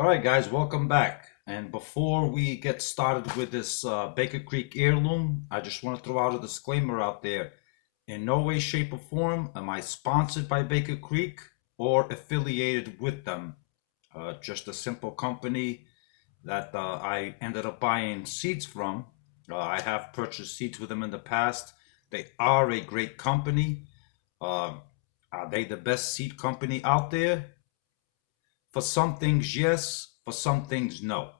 All right, guys, welcome back. And before we get started with this Baker Creek Heirloom, I just want to throw out a disclaimer out there. In no way, shape, or form am I sponsored by Baker Creek or affiliated with them. Just a simple company that I ended up buying seeds from. I have purchased seeds with them in the past. They are a great company. Are they the best seed company out there? For some things, yes. For some things, no.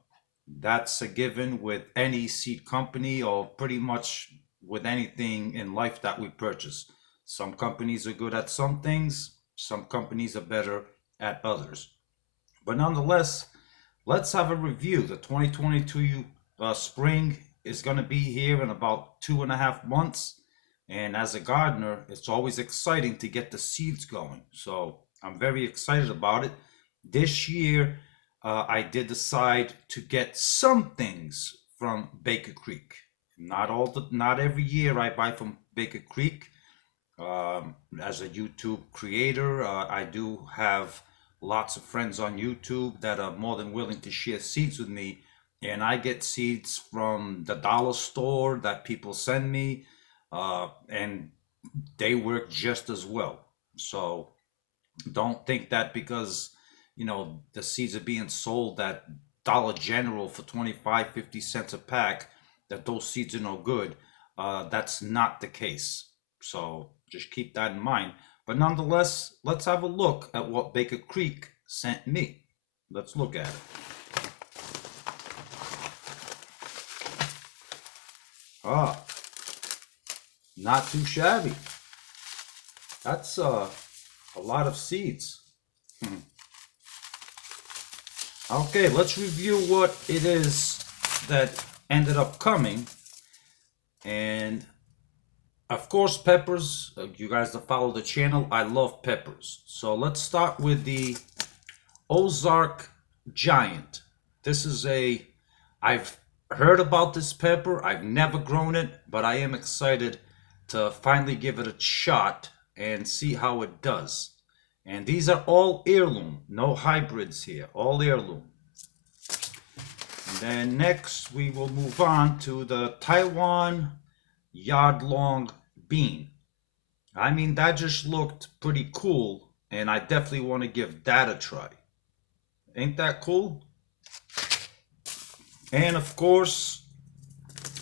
That's a given with any seed company or pretty much with anything in life that we purchase. Some companies are good at some things, some companies are better at others. But nonetheless, let's have a review. The 2022 spring is going to be here in about 2.5 months. And as a gardener, it's always exciting to get the seeds going. So I'm very excited about it. This year, I did decide to get some things from Baker Creek. Not every year I buy from Baker Creek. As a YouTube creator, I do have lots of friends on YouTube that are more than willing to share seeds with me, and I get seeds from the dollar store that people send me, and they work just as well. So don't think that because the seeds are being sold at Dollar General for 25-50 cents a pack that those seeds are no good. That's not the case. So just keep that in mind. But nonetheless, let's have a look at what Baker Creek sent me. Let's look at it. Not too shabby. That's a lot of seeds. Okay, let's review what it is that ended up coming. And of course, peppers. You guys that follow the channel, I love peppers. So let's start with the Ozark Giant. This is I've heard about this pepper. I've never grown it, but I am excited to finally give it a shot and see how it does. And these are all heirloom, no hybrids here, all heirloom. And then next we will move on to the Taiwan yard-long bean. I mean, that just looked pretty cool, and I definitely want to give that a try. Ain't that cool? And of course,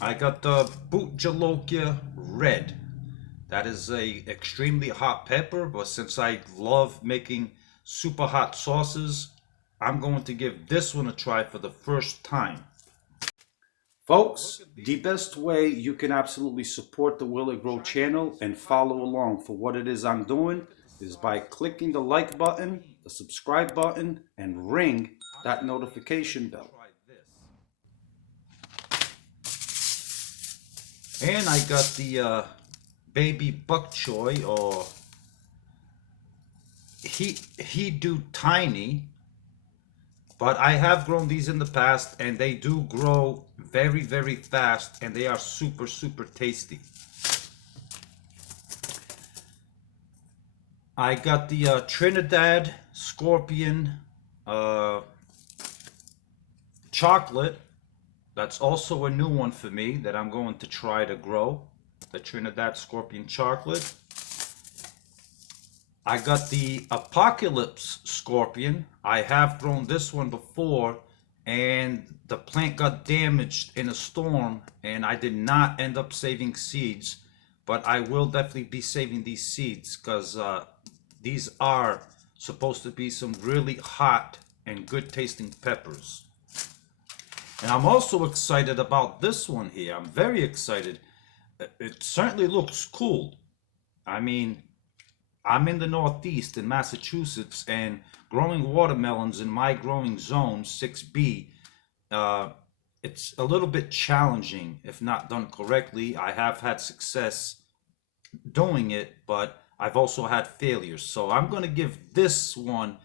I got the Boot Jalokia Red. That is a extremely hot pepper, but since I love making super hot sauces, I'm going to give this one a try for the first time. Folks, the best way you can absolutely support the Will It Grow channel and follow along for what it is I'm doing is by clicking the like button, the subscribe button, and ring that notification bell. And I got the baby bok choy, or he do tiny, but I have grown these in the past and they do grow very, very fast, and they are super, super tasty. I got the Trinidad Scorpion chocolate. That's also a new one for me that I'm going to try to grow. The Trinidad Scorpion chocolate. I got the Apocalypse Scorpion. I have grown this one before, and the plant got damaged in a storm, and I did not end up saving seeds, but I will definitely be saving these seeds because these are supposed to be some really hot and good tasting peppers. And I'm also excited about this one here. I'm very excited. It certainly looks cool. I mean, I'm in the Northeast in Massachusetts, and growing watermelons in my growing zone, 6B, it's a little bit challenging if not done correctly. I have had success doing it, but I've also had failures. So I'm going to give this one,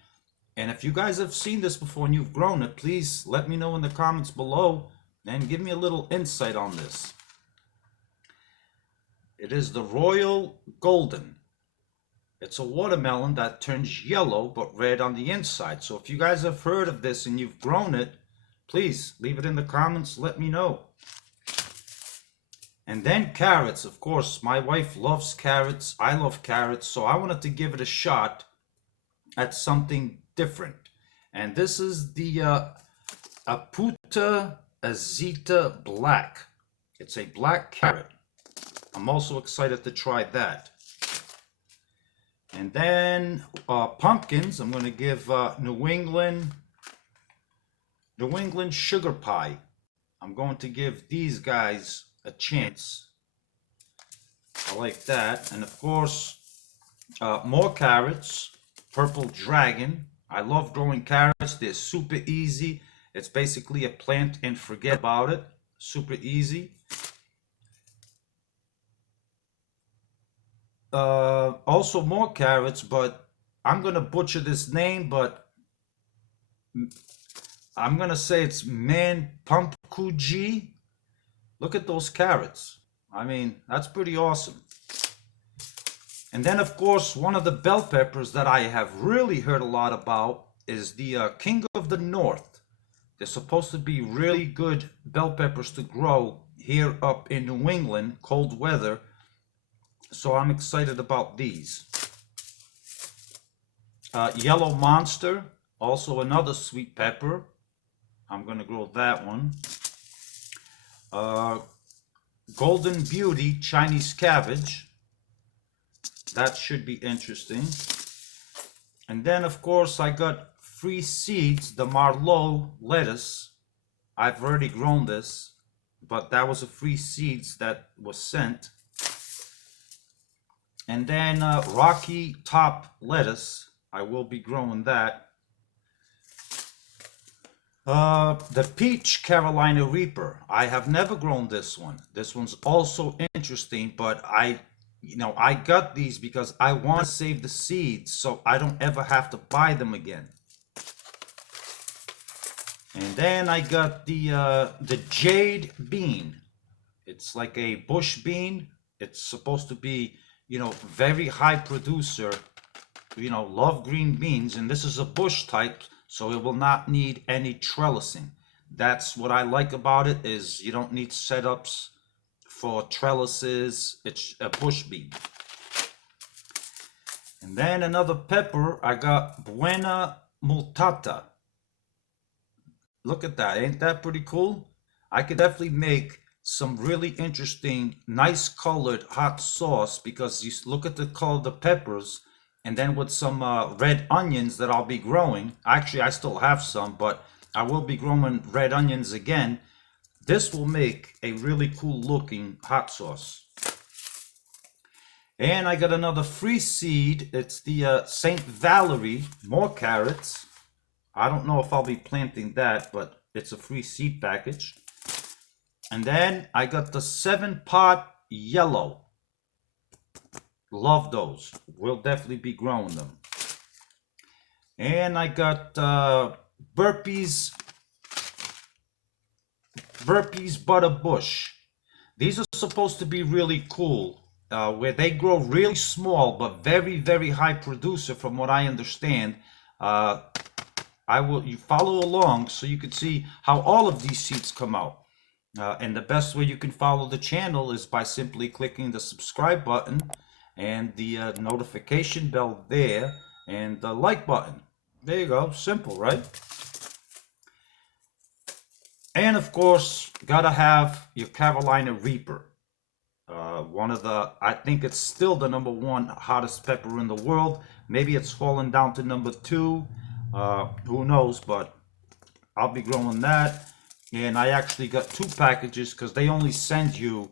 and if you guys have seen this before and you've grown it, please let me know in the comments below and give me a little insight on this. It is the Royal Golden. It's a watermelon that turns yellow but red on the inside. So if you guys have heard of this and you've grown it, please leave it in the comments, let me know. And then carrots, of course, my wife loves carrots, I love carrots, so I wanted to give it a shot at something different. And this is the Aputa Azita Black. It's a black carrot. I'm also excited to try that. And then pumpkins, I'm going to give New England Sugar Pie. I'm going to give these guys a chance. I like that. And of course, more carrots. Purple Dragon. I love growing carrots. They're super easy. It's basically a plant and forget about it. Super easy. Also more carrots, but I'm gonna butcher this name, but I'm gonna say it's Man Pumpkuji. Look at those carrots. I mean, that's pretty awesome. And then, of course, one of the bell peppers that I have really heard a lot about is the King of the North. They're supposed to be really good bell peppers to grow here up in New England, cold weather. So I'm excited about these. Yellow Monster, also another sweet pepper. I'm going to grow that one. Golden Beauty, Chinese cabbage. That should be interesting. And then, of course, I got free seeds, the Marlowe lettuce. I've already grown this, but that was a free seeds that was sent. And then Rocky Top lettuce. I will be growing that. The Peach Carolina Reaper. I have never grown this one. This one's also interesting, but I got these because I want to save the seeds so I don't ever have to buy them again. And then I got the Jade Bean. It's like a bush bean. It's supposed to be, very high producer. Love green beans, and this is a bush type, so it will not need any trellising. That's what I like about it, is you don't need setups for trellises. It's a bush bean. And then another pepper, I got Buena Multata. Look at that, ain't that pretty cool? I could definitely make some really interesting, nice colored hot sauce, because you look at the color of the peppers, and then with some red onions that I'll be growing. Actually, I still have some, but I will be growing red onions again. This will make a really cool looking hot sauce. And I got another free seed. It's the St. Valerie, more carrots. I don't know if I'll be planting that, but it's a free seed package. And then I got the 7-pot yellow. Love those. We'll definitely be growing them. And I got Burpees Butter Bush. These are supposed to be really cool, where they grow really small but very, very high producer, from what I understand. You follow along so you can see how all of these seeds come out. And the best way you can follow the channel is by simply clicking the subscribe button and the notification bell there, and the like button. There you go. Simple, right? And of course, gotta have your Carolina Reaper. I think it's still the #1 hottest pepper in the world. Maybe it's fallen down to #2. Who knows, but I'll be growing that. And I actually got 2 packages, because they only send you,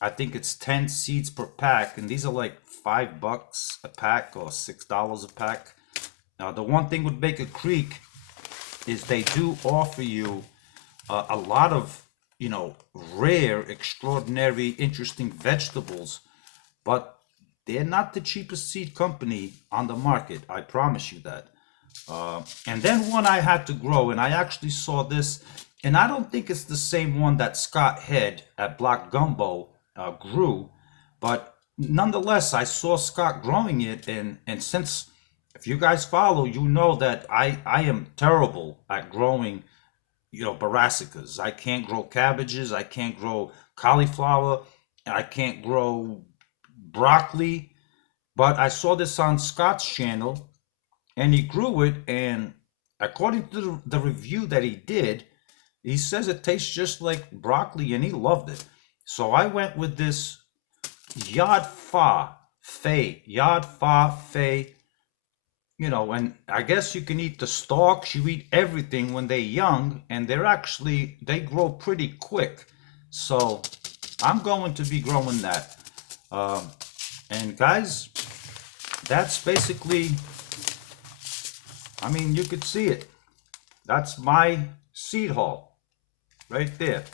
I think it's 10 seeds per pack, and these are like $5 a pack or $6 a pack. Now, the one thing with Baker Creek is they do offer you a lot of, rare, extraordinary, interesting vegetables, but they're not the cheapest seed company on the market. I promise you that. And then one I had to grow, and I actually saw this, and I don't think it's the same one that Scott Head at Black Gumbo grew, but nonetheless, I saw Scott growing it, and since if you guys follow, you know that I am terrible at growing, brassicas. I can't grow cabbages, I can't grow cauliflower, and I can't grow broccoli. But I saw this on Scott's channel, and he grew it, and according to the review that he did, he says it tastes just like broccoli, and he loved it. So I went with this Yard Fa Fei, and I guess you can eat the stalks, you eat everything when they're young, and they grow pretty quick. So I'm going to be growing that. Um, and guys, that's basically, I mean, you could see it. That's my seed haul right there.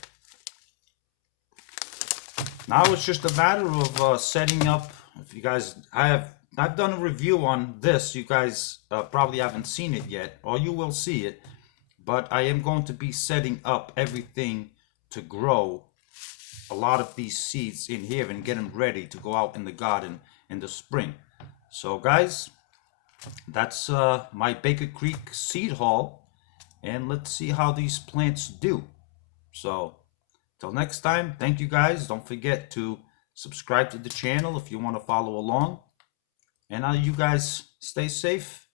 Now it's just a matter of setting up. If you guys, I've done a review on this. You guys probably haven't seen it yet, or you will see it. But I am going to be setting up everything to grow a lot of these seeds in here and get them ready to go out in the garden in the spring. So guys, that's my Baker Creek seed haul, and let's see how these plants do. So till next time, thank you guys. Don't forget to subscribe to the channel if you want to follow along. And you guys stay safe